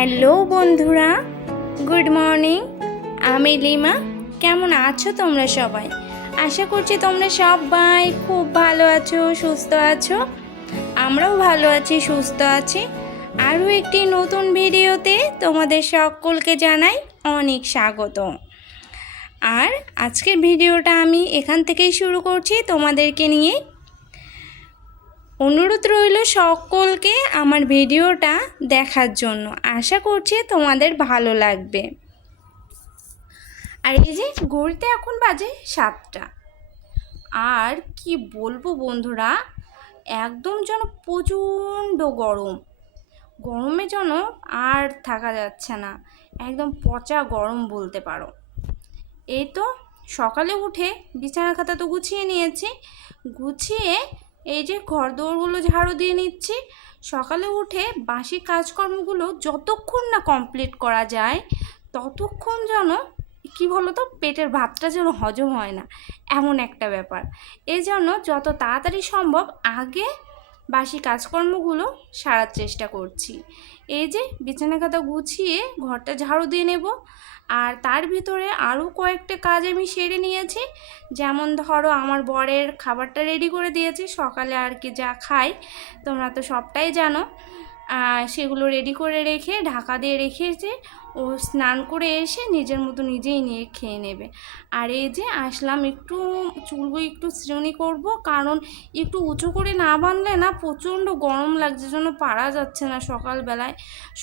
Hello বন্ধুরা, good morning. আমি lima, কেমন আছো তোমরা সবাই? আশা করছি তোমরা সবাই খুব ভালো আছো, সুস্থ আছো। আমরাও ভালো আছি, সুস্থ আছি। আরও একটি নতুন ভিডিওতে তোমাদের সকলকে জানাই অনেক স্বাগত। আর আজকের ভিডিওটা আমি এখান থেকেই শুরু করছি তোমাদেরকে নিয়ে। অনুরোধ রইল সকলকে আমার ভিডিওটা দেখার জন্য। আশা করছি তোমাদের ভালো লাগবে। আর এই যে ঘড়িতে এখন বাজে সাতটা। আর কি বলব বন্ধুরা, একদম যেন প্রচণ্ড গরম। গরমে যেন আর থাকা যাচ্ছে না। একদম পচা গরম বলতে পারো। এই তো সকালে উঠে বিছানা খাতা তো গুছিয়ে নিয়েছি। গুছিয়ে এই যে ঘর দৌড়গুলো ঝাড়ু দিয়ে নিচ্ছি, সকালে উঠে বাসি কাজকর্মগুলো যতক্ষণ না কমপ্লিট করা যায়, ততক্ষণ যেন, কি বলো তো পেটের ভাতটা যেন হজম হয় না। এমন একটা ব্যাপার। এই জন্য যত তাড়াতাড়ি সম্ভব আগে বাসি কাজকর্মগুলো সারার চেষ্টা করছি। এই যে বিছানা খাতা গুছিয়ে ঘরটা ঝাড়ু দিয়ে নেব, আর তার ভিতরে আরও কয়েকটা কাজ আমি সেরে নিয়েছি। যেমন ধরো, আমার বরের খাবারটা রেডি করে দিয়েছি, সকালে আর কি যা খাই, তোমরা তো সবটাই জানো। সেগুলো রেডি করে রেখে, ঢাকা দিয়ে রেখেছে। ও স্নান করে এসে নিজের মতো নিজেই নিয়ে খেয়ে নেবে। আর এই যে আসলাম একটু চুলগুলো একটু শ্রেণি করব, কারণ একটু উঁচু করে না বাঁধলে না প্রচণ্ড গরম লাগছে জন্য পারা যাচ্ছে না সকালবেলায়।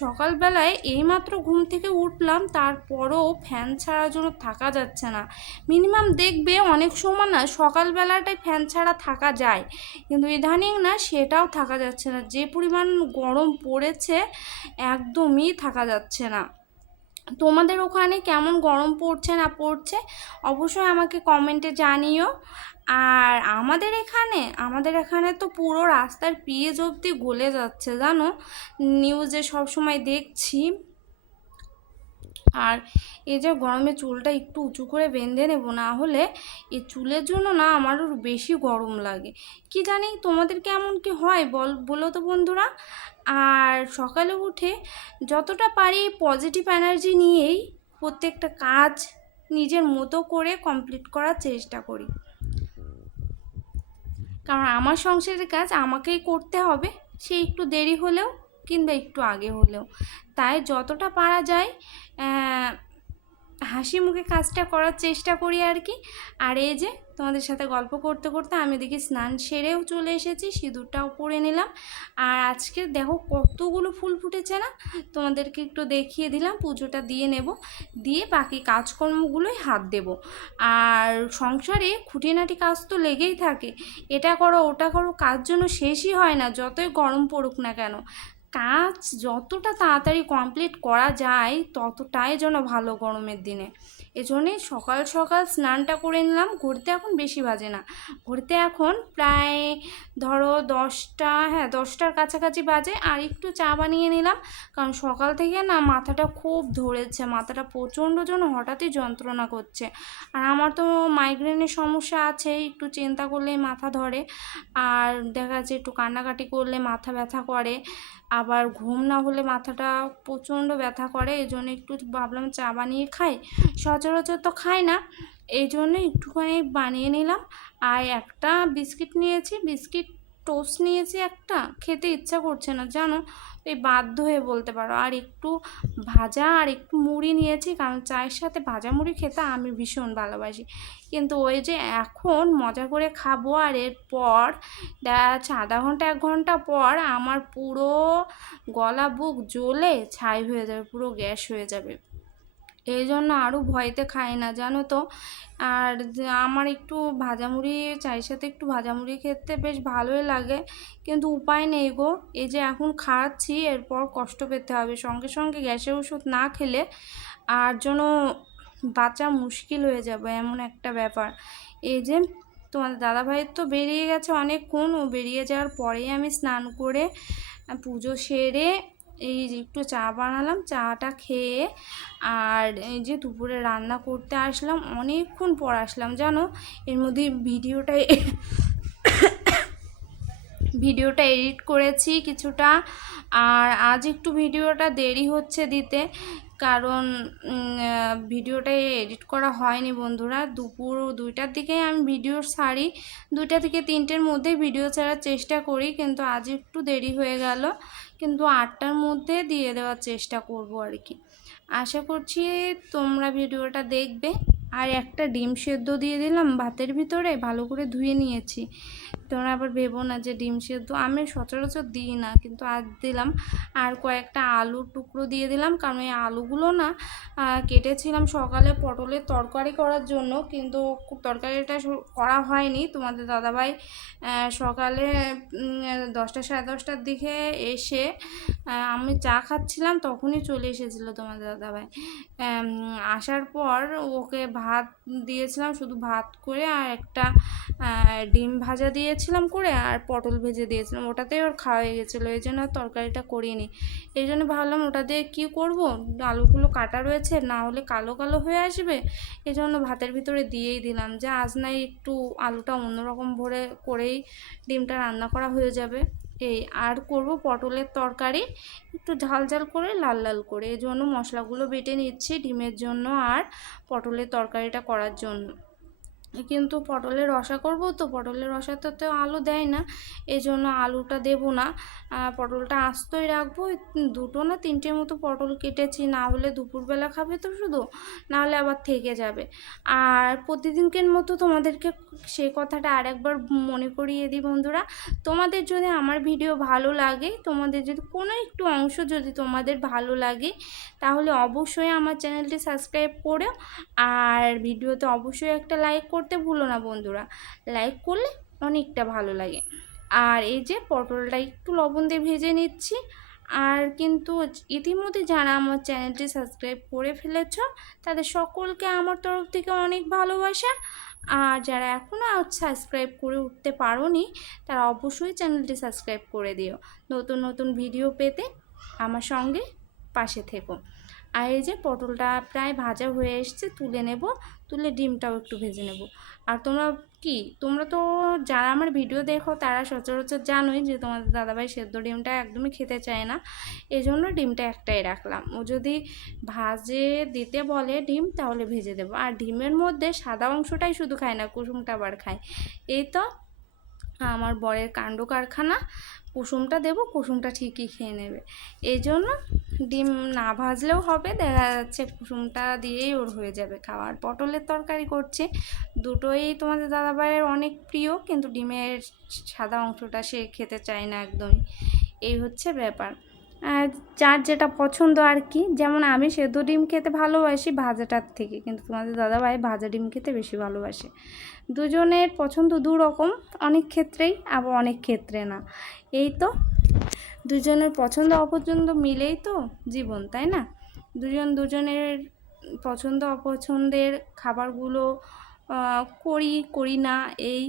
সকালবেলায় এইমাত্র ঘুম থেকে উঠলাম, তারপরও ফ্যান ছাড়ার জন্য থাকা যাচ্ছে না। মিনিমাম দেখবে অনেক সময় না সকালবেলাটায় ফ্যান ছাড়া থাকা যায়, কিন্তু ইদানিং না সেটাও থাকা যাচ্ছে না। যে পরিমাণ গরম পড়েছে, একদমই থাকা যাচ্ছে না। তোমাদের ওখানে কেমন গরম পড়ছে না পড়ছে অবশ্যই আমাকে কমেন্টে জানিও। আর আমাদের এখানে আমাদের এখানে তো পুরো রাস্তার পিএজ অবধি গলে যাচ্ছে, জানো? নিউজে সবসময় দেখছি। আর এই যে গরমে চুলটা একটু উঁচু করে বেঁধে নেব, না হলে এই চুলের জন্য না আমার বেশি গরম লাগে। কি জানি তোমাদের কেমন কি হয় বল, বলো তো বন্ধুরা। আর সকালে উঠে যতটা পারি পজিটিভ এনার্জি নিয়েই প্রত্যেকটা কাজ নিজের মতো করে কমপ্লিট করার চেষ্টা করি। কারণ আমার সংসারের কাজ আমাকেই করতে হবে, সে একটু দেরি হলেও কিংবা একটু আগে হলেও। তাই যতটা পারা যায় হাসি মুখে কাজটা করার চেষ্টা করি আর কি। আর এই যে তোমাদের সাথে গল্প করতে করতে আমি দেখি স্নান সেরেও চলে এসেছি, সিঁদুরটাও পরে নিলাম। আর আজকে দেখো কতগুলো ফুল ফুটেছে না? তোমাদেরকে একটু দেখিয়ে দিলাম, পুজোটা দিয়ে নেব। দিয়ে বাকি কাজকর্মগুলোই হাত দেব। আর সংসারে খুঁটিনাটি কাজ তো লেগেই থাকে। এটা করো, ওটা করো, কাজ জন্য শেষই হয় না, যতই গরম পড়ুক না কেন। কাজ যতটা তাড়াতাড়ি কমপ্লিট করা যায়, ততটাই যেন ভালো গরমের দিনে। এজন্যই সকাল সকাল স্নানটা করে নিলাম। ঘুরতে এখন বেশি বাজে না। ঘুরতে এখন প্রায় ধরো দশটা হ্যাঁ দশটার কাছাকাছি বাজে আর একটু চা বানিয়ে নিলাম। কারণ সকাল থেকে না মাথাটা খুব ধরেছে, মাথাটা প্রচণ্ড যেন হঠাৎই যন্ত্রণা করছে। আর আমার তো মাইগ্রেনের সমস্যা আছে, একটু চিন্তা করলেই মাথা ধরে। আর দেখা যাচ্ছে একটু কান্নাকাটি করলে মাথা ব্যথা করে। আবার ঘুম না হলে মাথাটা প্রচণ্ড ব্যথা করে এই জন্য একটু ভাবলাম চা বানিয়ে খাই। সচরাচর তো খাই না। এই জন্য একটুখানি বানিয়ে নিলাম। আর একটা বিস্কিট নিয়েছি। বিস্কিট টোস্ট নিয়েছি একটা। খেতে ইচ্ছা করছে না, জানো? এই বাধ্য হয়ে বলতে পারো। আর একটু ভাজা আর একটু মুড়ি নিয়েছি, কারণ চায়ের সাথে ভাজা মুড়ি খেতে আমি ভীষণ ভালোবাসি। কিন্তু ওই যে এখন মজা করে খাব আর এরপর যাচ্ছে আধা ঘণ্টা, এক ঘণ্টা পর আমার পুরো গলা, বুক জ্বলে ছাই হয়ে যাবে, পুরো গ্যাস হয়ে যাবে। এই জন্য আরও ভয়তে খাই না, জানো তো? আর আমার একটু ভাজামুড়ি, চায়ের সাথে একটু ভাজামুড়ি খেতে বেশ ভালোই লাগে। কিন্তু উপায় নেই গো, এই যে এখন খাওয়াচ্ছি এরপর কষ্ট পেতে হবে। সঙ্গে সঙ্গে গ্যাসের ওষুধ না খেলে আর জন্য বাঁচা মুশকিল হয়ে যাবে, এমন একটা ব্যাপার। এই যে তোমাদের দাদাভাইয়ের তো বেরিয়ে গেছে অনেকক্ষণ, ও বেরিয়ে যাওয়ার পরেই আমি স্নান করে পুজো সেরে এই যে একটু চা বানালাম, চাটা খেয়ে আর এই যে দুপুরে রান্না করতে আসলাম, অনেকক্ষণ পর আসলাম, জানো? এর মধ্যে ভিডিওটাই ভিডিওটা এডিট করেছি কিছুটা, আর আজ একটু ভিডিওটা দেরি হচ্ছে দিতে, কারণ ভিডিওটা এডিট করা হয়নি বন্ধুরা। দুপুর দুইটার দিকে আমি ভিডিও সারি, দুইটা থেকে তিনটের মধ্যে ভিডিও ছাড়ার চেষ্টা করি, কিন্তু আজ একটু দেরি হয়ে গেল। কিন্তু আটটার মধ্যে দিয়ে দেওয়ার চেষ্টা করব আর কি আশা করছি তোমরা ভিডিওটা দেখবে। আর একটা ডিম সেদ্ধ দিয়ে দিলাম, ভাতের ভিতরে ভালো করে ধুয়ে নিয়েছি। তোমরা আবার ভেবো না যে ডিম সেদ্ধ, আমি সচরাচর দিই না, কিন্তু আজ দিলাম। আর কয়েকটা আলুর টুকরো দিয়ে দিলাম, কারণ এই আলুগুলো না কেটেছিলাম সকালে পটলের তরকারি করার জন্য, কিন্তু তরকারিটা করা হয়নি। তোমাদের দাদাভাই সকালে দশটা সাড়ে দশটার দিকে এসে আমি চা খাচ্ছিলাম, তখনই চলে এসেছিল তোমাদের দাদাভাই। আসার পর ওকে ভাত দিয়েছিলাম শুধু ভাত করে আর একটা ডিম ভাজা দিয়েছিলাম করে আর পটল ভেজে দিয়েছিলাম। ওটাতেই ওর খাওয়া হয়ে গেছিল, এই জন্য তরকারিটা করিনি। এই জন্য ভাবলাম ওটা দিয়ে কী করব? আলুগুলো কাটা রয়েছে, না হলে কালো কালো হয়ে আসবে। এই জন্য ভাতের ভিতরে দিয়েই দিলাম যে আজ নাই একটু আলুটা অন্যরকম ভরে করেই ডিমটা রান্না করা হয়ে যাবে। এই আর করব পটলের তরকারি, একটু ঝাল ঝাল করে, লাল লাল করে। এই জন্য মশলাগুলো বেটে নিচ্ছি ডিমের জন্য আর পটলের তরকারিটা করার জন্য। কিন্তু পটলের রসা করব তো পটলের রসাতে তো আলু দেয় না এই জন্য আলুটা দেবো না। পটলটা আস্তই রাখব দুটো না তিনটের মতো পটল কেটেছি, না হলে দুপুরবেলা খাবে তো শুধু, না হলে আবার থেকে যাবে। আর প্রতিদিনকের মতো তোমাদেরকে সে কথাটা আরেকবার মনে করিয়ে দিই বন্ধুরা, তোমাদের যদি আমার ভিডিও ভালো লাগে, তোমাদের যদি কোনো একটু অংশ যদি তোমাদের ভালো লাগে, তাহলে অবশ্যই আমার চ্যানেলটি সাবস্ক্রাইব করো আর ভিডিওতে অবশ্যই একটা লাইক করতে ভুলো না বন্ধুরা। লাইক করলে অনেকটা ভালো লাগে। আর এই যে পটলটা একটু লবণ দিয়ে ভেজে নিচ্ছি। আর কিন্তু ইতিমধ্যে যারা আমার চ্যানেলটি সাবস্ক্রাইব করে ফেলেছ, তাদের সকলকে আমার তরফ থেকে অনেক ভালোবাসা। আর যারা এখনও সাবস্ক্রাইব করে উঠতে পারোনি, তারা অবশ্যই চ্যানেলটি সাবস্ক্রাইব করে দিও। নতুন নতুন ভিডিও পেতে আমার সঙ্গে পাশে থেকো। আর এই যে পটলটা প্রায় ভাজা হয়ে এসছে, তুলে নেব। তুলে ডিমটাও একটু ভেজে নেব। আর তোমরা কি, তোমরা তো যারা আমার ভিডিও দেখো তারা সচরাচর জানোই যে তোমাদের দাদাভাই সেদ্ধ ডিমটা একদমই খেতে চায় না। এই জন্য ডিমটা একটাই রাখলাম। ও যদি ভাজে দিতে বলে ডিম তাহলে ভেজে দেবো। আর ডিমের মধ্যে সাদা অংশটাই শুধু খায় না, কুসুমটা আবার খায়। এই তো আমার বরের কাণ্ড কারখানা। কুসুমটা দেবো, কুসুমটা ঠিকই খেয়ে নেবে। এই জন্য ডিম না ভাজলেও হবে, দেখা যাচ্ছে কুসুমটা দিয়েই ওর হয়ে যাবে খাওয়ার পটলের তরকারি করছে, দুটোই তোমাদের দাদাভাইয়ের অনেক প্রিয়, কিন্তু ডিমের সাদা অংশটা সে খেতে চায় না একদমই। এই হচ্ছে ব্যাপার। যার যেটা পছন্দ আর কি, যেমন আমি সেদ্ধ ডিম খেতে ভালোবাসি ভাজাটার থেকে, কিন্তু তোমাদের দাদাভাই ভাজা ডিম খেতে বেশি ভালোবাসে। দুজনের পছন্দ দু রকম অনেক ক্ষেত্রেই আবার অনেক ক্ষেত্রে না। এই তো, দুজনের পছন্দ অপছন্দ মিলেই তো জীবন, তাই না? দুজন দুজনের পছন্দ অপছন্দের খাবারগুলো করি করি না, এই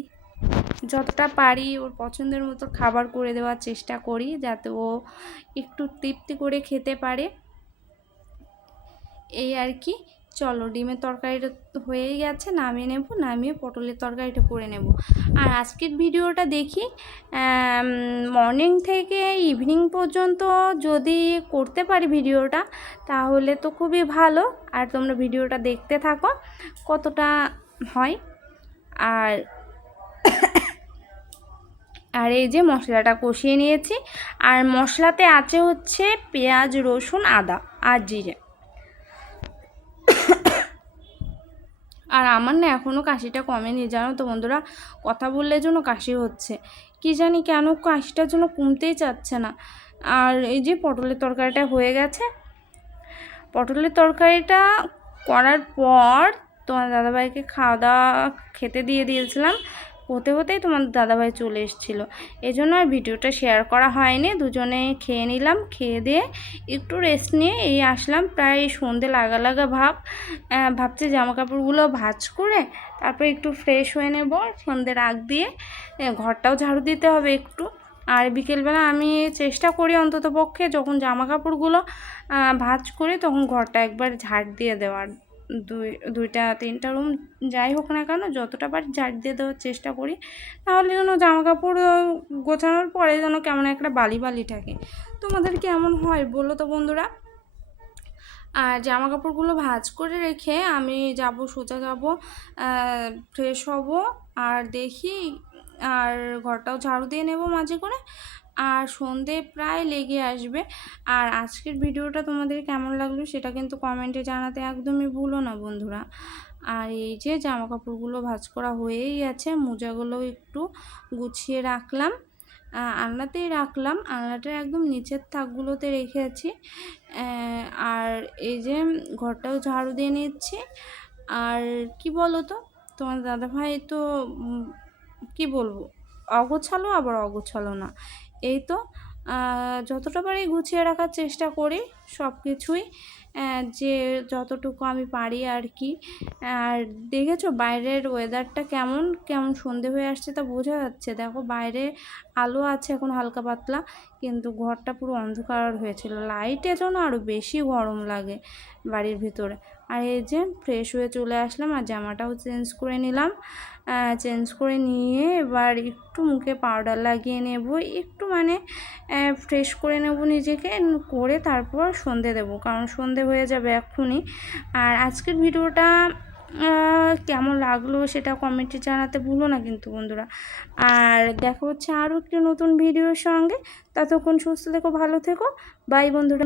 যতটা পারি ওর পছন্দের মতো খাবার করে দেওয়ার চেষ্টা করি যাতে ও একটু তৃপ্তি করে খেতে পারে। এই আর কি। চলো ডিমের তরকারিটা হয়েই গেছে, নামিয়ে নেব, নামিয়ে পটলের তরকারিটা করে নেব। আর আজকের ভিডিওটা দেখি মর্নিং থেকে ইভিনিং পর্যন্ত যদি করতে পারি ভিডিওটা, তাহলে তো খুবই ভালো। আর তোমরা ভিডিওটা দেখতে থাকো, কতটা হয়। আর আর এই যে মশলাটা কষিয়ে নিয়েছি। আর মশলাতে আছে হচ্ছে পেঁয়াজ, রসুন, আদা আর জিরে। আর আমার না এখনও কাশিটা কমেনি, জানো তো বন্ধুরা? কথা বললে জন্য কাশি হচ্ছে। কি জানি কেন কাশিটার জন্য কমতেই চাচ্ছে না। আর এই যে পটলের তরকারিটা হয়ে গেছে। পটলের তরকারিটা করার পর তোমার দাদাভাইকে খাওয়া দাওয়া খেতে দিয়ে দিয়েছিলাম। হতে হতেই তোমার দাদাভাই চলে এসেছিল। এই জন্য আর ভিডিওটা শেয়ার করা হয়নি। দুজনে খেয়ে নিলাম, খেয়ে দিয়ে একটু রেস্ট নিয়ে এই আসলাম প্রায় সন্ধে লাগা লাগা ভাব। ভাবছি জামা কাপড়গুলো ভাঁজ করে তারপর একটু ফ্রেশ হয়ে নেব সন্ধ্যের আগ দিয়ে। ঘরটাও ঝাড়ু দিতে হবে একটু। আর বিকেলবেলা আমি চেষ্টা করি অন্তত পক্ষে যখন জামা কাপড়গুলো ভাঁজ করি তখন ঘরটা একবার ঝাড় দিয়ে দেওয়ার। দুই, দুইটা, তিনটা রুম যাই হোক না কেন, যতটা পারি ঝাড় দিয়ে দেওয়ার চেষ্টা করি। তাহলে যেন জামা কাপড় গোছানোর পরে যেন কেমন একটা বালি বালি থাকে। তোমাদের কেমন হয় বলো তো বন্ধুরা? আর জামা কাপড়গুলো ভাজ করে রেখে আমি যাব, সোজা যাব ফ্রেশ হব, আর দেখি, আর ঘরটাও ঝাড়ু দিয়ে নেব মাঝে করে। আর সন্ধে প্রায় লেগে আসবে। আর আজকের ভিডিওটা তোমাদের কেমন লাগল সেটা কিন্তু কমেন্টে জানাতে একদমই ভুলো না বন্ধুরা। আর এই যে জামা কাপড়গুলো ভাঁজ করা হয়েই আছে মোজাগুলো একটু গুছিয়ে রাখলাম। আলনাতেই রাখলাম আলনাটার একদম নিচের থাকগুলোতে রেখেছি আর এই যে ঘরটাও ঝাড়ু দিয়ে নিচ্ছি। আর কি বলো তো তোমার দাদাভাই তো কি বলব, অগোছালো আবার অগোছালো না। এই তো যতটা পারি গুছিয়ে রাখার চেষ্টা করি সব কিছুই যে যতটুকু আমি পারি আর কি। আর দেখেছ বাইরের ওয়েদারটা কেমন কেমন সন্ধে হয়ে আসছে তা বোঝা যাচ্ছে। দেখো বাইরে আলো আছে এখন হালকা পাতলা, কিন্তু ঘরটা পুরো অন্ধকার হয়েছিল। লাইটে যেন আরও বেশি গরম লাগে বাড়ির ভিতরে। আর এই যে ফ্রেশ হয়ে চলে আসলাম আর জামাটাও চেঞ্জ করে নিলাম। চেঞ্জ করে নিয়ে এবার একটু মুখে পাউডার লাগিয়ে নেব। একটু মানে ফ্রেশ করে নেব নিজেকে করে তারপর সন্ধে দেবো, কারণ সন্ধে হয়ে যাবে এক্ষুনি। আর আজকের ভিডিওটা কেমন লাগল সেটা কমেন্টে জানাতে ভুলো না কিন্তু বন্ধুরা। আর দেখা হচ্ছে আরও একটি নতুন ভিডিওর সঙ্গে। ততক্ষণ সুস্থ থেকো, ভালো থেকো। বাই বন্ধুরা।